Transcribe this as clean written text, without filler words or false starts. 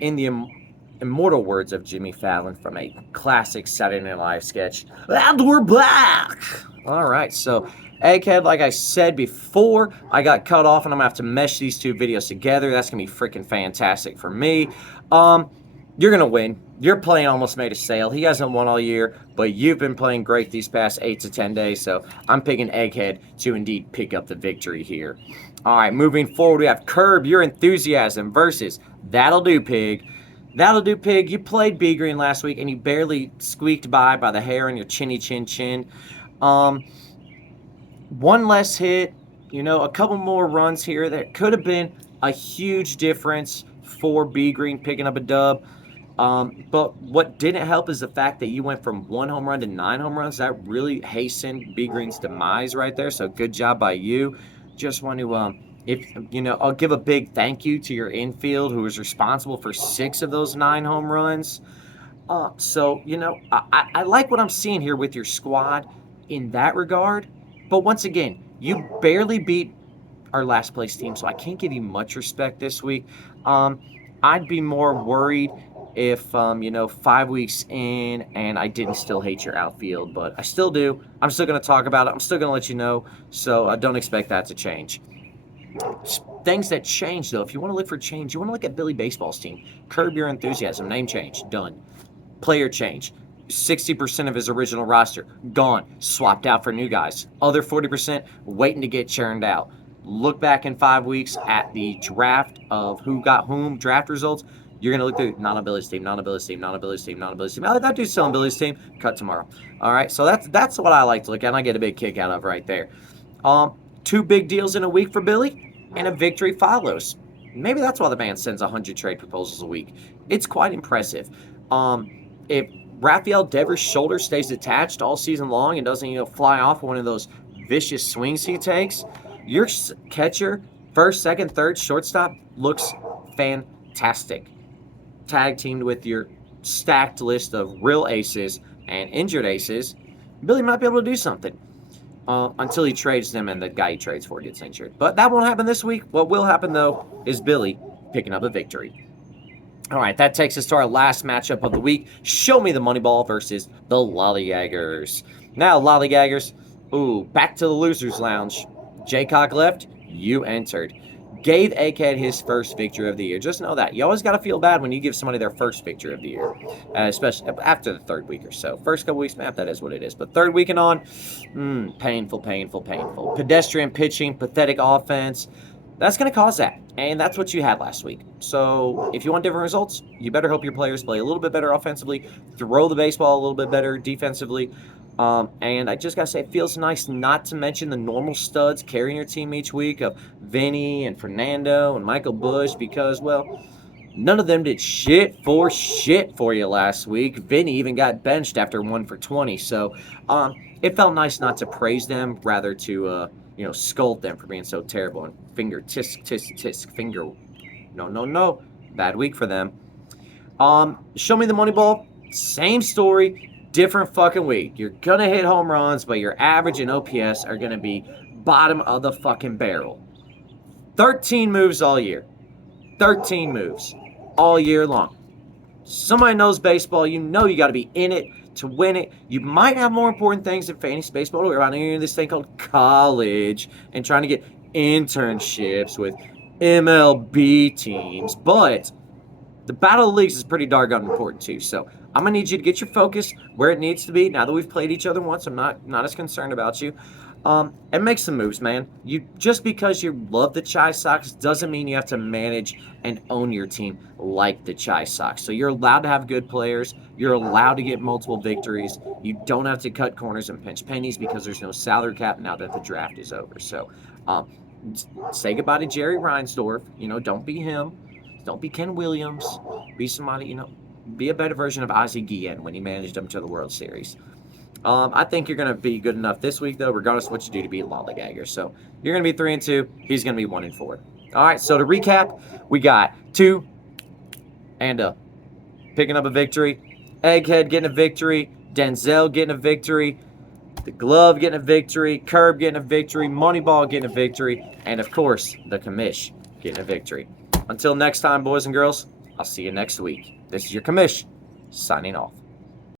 in the immortal words of Jimmy Fallon from a classic Saturday Night Live sketch, and we're back! All right, so Egghead, like I said before, I got cut off and I'm gonna have to mesh these two videos together. That's gonna be freaking fantastic for me. You're gonna win. Your plane almost made a sale. He hasn't won all year, but you've been playing great these past 8 to 10 days, so I'm picking Egghead to indeed pick up the victory here. All right, moving forward, we have Curb Your Enthusiasm versus That'll Do Pig. That'll Do Pig, you played B Green last week and you barely squeaked by the hair on your chinny chin chin. One less hit, a couple more runs here that could have been a huge difference for B Green picking up a dub. But what didn't help is the fact that you went from 1 home run to 9 home runs. That really hastened B Green's demise right there. So good job by you. Just want to, I'll give a big thank you to your infield who was responsible for 6 of those 9 home runs. I like what I'm seeing here with your squad in that regard. But once again, you barely beat our last place team, so I can't give you much respect this week. I'd be more worried if 5 weeks in and I didn't still hate your outfield, but I still do. I'm still going to talk about it. I'm still going to let you know, so I don't expect that to change. Things that change, though, if you want to look for change, you want to look at Billy Baseball's team. Curb Your Enthusiasm, name change, done. Player change. 60% of his original roster gone, swapped out for new guys. Other 40% waiting to get churned out. Look back in 5 weeks at the draft of who got whom draft results. You're going to look through not on Billy's team, not on Billy's team, not on Billy's team, not on Billy's team. Oh, that dude's still on Billy's team. Cut tomorrow. All right, so that's what I like to look at, and I get a big kick out of right there. 2 big deals in a week for Billy, and a victory follows. Maybe that's why the man sends 100 trade proposals a week. It's quite impressive. If Rafael Devers' shoulder stays attached all season long and doesn't, fly off one of those vicious swings he takes, your catcher, first, second, third, shortstop looks fantastic. Tag teamed with your stacked list of real aces and injured aces, Billy might be able to do something. Until he trades them and the guy he trades for gets injured. But that won't happen this week. What will happen, though, is Billy picking up a victory. All right, that takes us to our last matchup of the week. Show me the Moneyball versus the Lollygaggers. Now, Lollygaggers, back to the Losers Lounge. Jaycock left, you entered. Gave Egghead his first victory of the year. Just know that. You always got to feel bad when you give somebody their first victory of the year, especially after the 3rd week or so. First couple weeks, that is what it is. But 3rd week and on, painful. Pedestrian pitching, pathetic offense. That's going to cause that, and that's what you had last week. So if you want different results, you better hope your players play a little bit better offensively, throw the baseball a little bit better defensively. And I just got to say, it feels nice not to mention the normal studs carrying your team each week of Vinny and Fernando and Michael Bush because, well, none of them did shit for you last week. Vinny even got benched after 1 for 20. So it felt nice not to praise them, rather to, scold them for being so terrible and finger tisk, finger. No. Bad week for them. Show me the Moneyball. Same story. Different fucking week. You're going to hit home runs, but your average and OPS are going to be bottom of the fucking barrel. 13 moves all year. 13 moves all year long. Somebody knows baseball. You know you got to be in it to win it. You might have more important things than fantasy baseball to worry about. You're in this thing called college and trying to get internships with MLB teams. But the Battle of the Leagues is pretty doggone important too. So I'm going to need you to get your focus where it needs to be. Now that we've played each other once, I'm not as concerned about you. And make some moves, man. Just because you love the Chi Sox doesn't mean you have to manage and own your team like the Chi Sox. So you're allowed to have good players. You're allowed to get multiple victories. You don't have to cut corners and pinch pennies because there's no salary cap now that the draft is over. So say goodbye to Jerry Reinsdorf. Don't be him. Don't be Ken Williams. Be somebody, be a better version of Ozzie Guillen when he managed them to the World Series. I think you're going to be good enough this week, though, regardless of what you do to beat Lollygagger. So you're going to be 3-2. He's going to be 1-4. All right, so to recap, we got 2 and picking up a victory. Egghead getting a victory. Denzel getting a victory. The Glove getting a victory. Curb getting a victory. Moneyball getting a victory. And, of course, the Commish getting a victory. Until next time, boys and girls, I'll see you next week. This is your commission, signing off.